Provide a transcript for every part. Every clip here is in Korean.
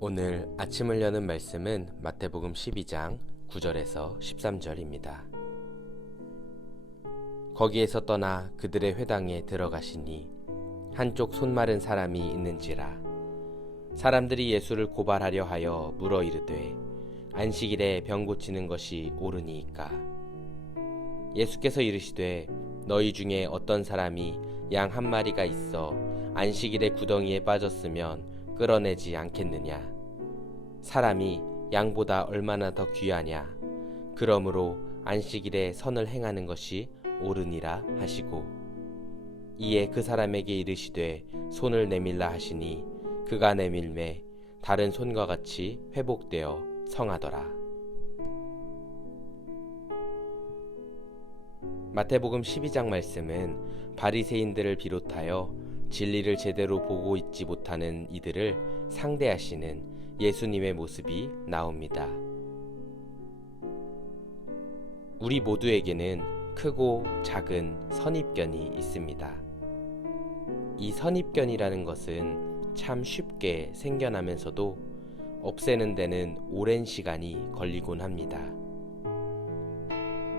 오늘 아침을 여는 말씀은 마태복음 12장 9절에서 13절입니다. 거기에서 떠나 그들의 회당에 들어가시니 한쪽 손 마른 사람이 있는지라. 사람들이 예수를 고발하려 하여 물어 이르되 안식일에 병 고치는 것이 옳으니이까. 예수께서 이르시되 너희 중에 어떤 사람이 양 한 마리가 있어 안식일에 구덩이에 빠졌으면 끌어내지 않겠느냐. 사람이 양보다 얼마나 더 귀하냐. 그러므로 안식일에 선을 행하는 것이 옳으니라 하시고, 이에 그 사람에게 이르시되 손을 내밀라 하시니 그가 내밀매 다른 손과 같이 회복되어 성하더라. 마태복음 12장 말씀은 바리새인들을 비롯하여 진리를 제대로 보고 있지 못하는 이들을 상대하시는 예수님의 모습이 나옵니다. 우리 모두에게는 크고 작은 선입견이 있습니다. 이 선입견이라는 것은 참 쉽게 생겨나면서도 없애는 데는 오랜 시간이 걸리곤 합니다.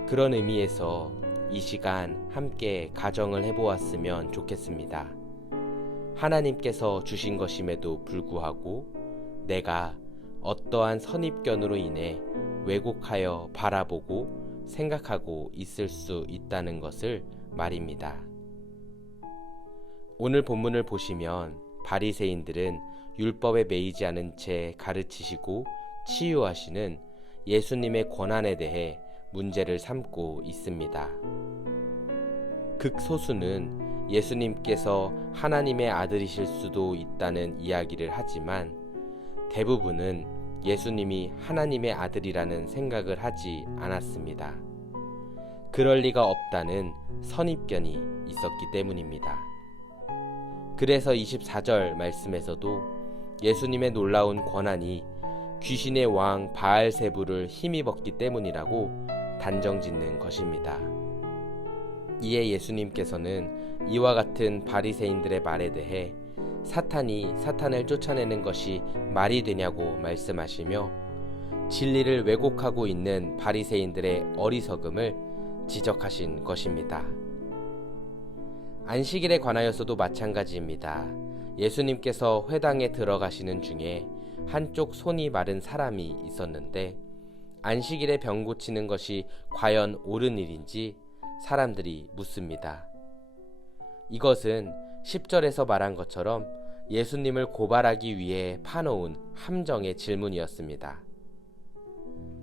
그런 의미에서 이 시간 함께 가정을 해보았으면 좋겠습니다. 하나님께서 주신 것임에도 불구하고 내가 어떠한 선입견으로 인해 왜곡하여 바라보고 생각하고 있을 수 있다는 것을 말입니다. 오늘 본문을 보시면 바리새인들은 율법에 매이지 않은 채 가르치시고 치유하시는 예수님의 권한에 대해 문제를 삼고 있습니다. 극소수는 예수님께서 하나님의 아들이실 수도 있다는 이야기를 하지만 대부분은 예수님이 하나님의 아들이라는 생각을 하지 않았습니다. 그럴 리가 없다는 선입견이 있었기 때문입니다. 그래서 24절 말씀에서도 예수님의 놀라운 권한이 귀신의 왕 바알세불을 힘입었기 때문이라고 단정짓는 것입니다. 이에 예수님께서는 이와 같은 바리새인들의 말에 대해 사탄이 사탄을 쫓아내는 것이 말이 되냐고 말씀하시며 진리를 왜곡하고 있는 바리새인들의 어리석음을 지적하신 것입니다. 안식일에 관하여서도 마찬가지입니다. 예수님께서 회당에 들어가시는 중에 한쪽 손이 마른 사람이 있었는데 안식일에 병 고치는 것이 과연 옳은 일인지 사람들이 묻습니다. 이것은 10절에서 말한 것처럼 예수님을 고발하기 위해 파놓은 함정의 질문이었습니다.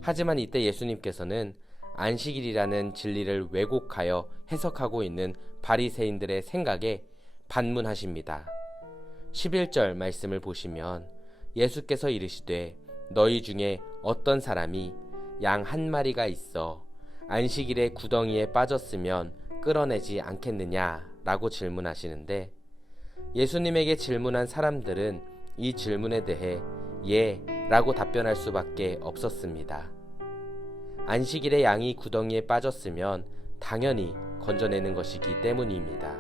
하지만 이때 예수님께서는 안식일이라는 진리를 왜곡하여 해석하고 있는 바리새인들의 생각에 반문하십니다. 11절 말씀을 보시면 예수께서 이르시되 너희 중에 어떤 사람이 양 한 마리가 있어 안식일에 구덩이에 빠졌으면 끌어내지 않겠느냐 라고 질문하시는데 예수님에게 질문한 사람들은 이 질문에 대해 예 라고 답변할 수밖에 없었습니다. 안식일에 양이 구덩이에 빠졌으면 당연히 건져내는 것이기 때문입니다.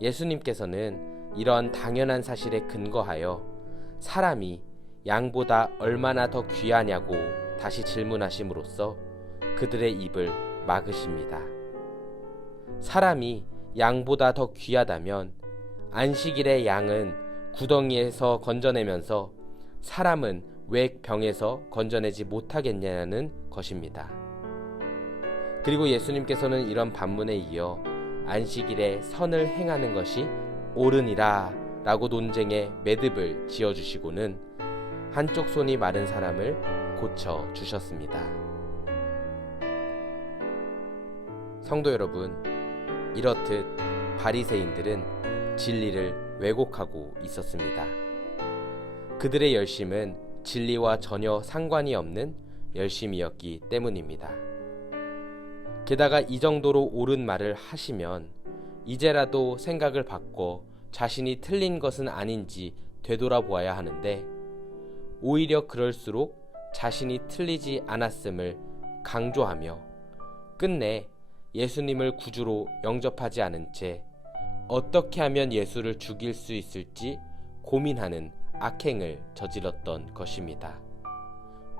예수님께서는 이런 당연한 사실에 근거하여 사람이 양보다 얼마나 더 귀하냐고 다시 질문하심으로써 그들의 입을 막으십니다. 사람이 양보다 더 귀하다면 안식일의 양은 구덩이에서 건져내면서 사람은 왜 병에서 건져내지 못하겠냐는 것입니다. 그리고 예수님께서는 이런 반문에 이어 안식일에 선을 행하는 것이 옳으니라 라고 논쟁의 매듭을 지어주시고는 한쪽 손이 마른 사람을 고쳐주셨습니다. 성도 여러분, 이렇듯 바리새인들은 진리를 왜곡하고 있었습니다. 그들의 열심은 진리와 전혀 상관이 없는 열심이었기 때문입니다. 게다가 이 정도로 옳은 말을 하시면 이제라도 생각을 바꿔 자신이 틀린 것은 아닌지 되돌아보아야 하는데 오히려 그럴수록 자신이 틀리지 않았음을 강조하며 끝내 예수님을 구주로 영접하지 않은 채 어떻게 하면 예수를 죽일 수 있을지 고민하는 악행을 저질렀던 것입니다.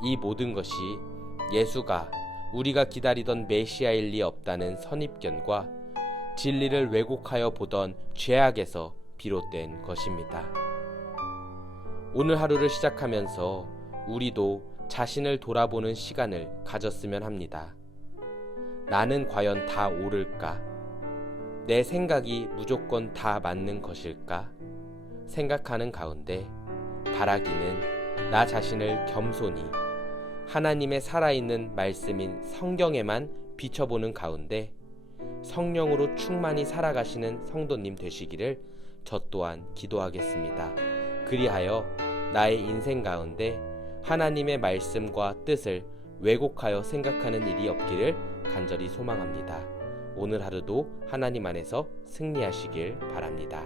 이 모든 것이 예수가 우리가 기다리던 메시아일 리 없다는 선입견과 진리를 왜곡하여 보던 죄악에서 비롯된 것입니다. 오늘 하루를 시작하면서 우리도 자신을 돌아보는 시간을 가졌으면 합니다. 나는 과연 다 옳을까? 내 생각이 무조건 다 맞는 것일까? 생각하는 가운데 바라기는 나 자신을 겸손히 하나님의 살아있는 말씀인 성경에만 비춰보는 가운데 성령으로 충만히 살아가시는 성도님 되시기를 저 또한 기도하겠습니다. 그리하여 나의 인생 가운데 하나님의 말씀과 뜻을 왜곡하여 생각하는 일이 없기를 간절히 소망합니다. 오늘 하루도 하나님 안에서 승리하시길 바랍니다.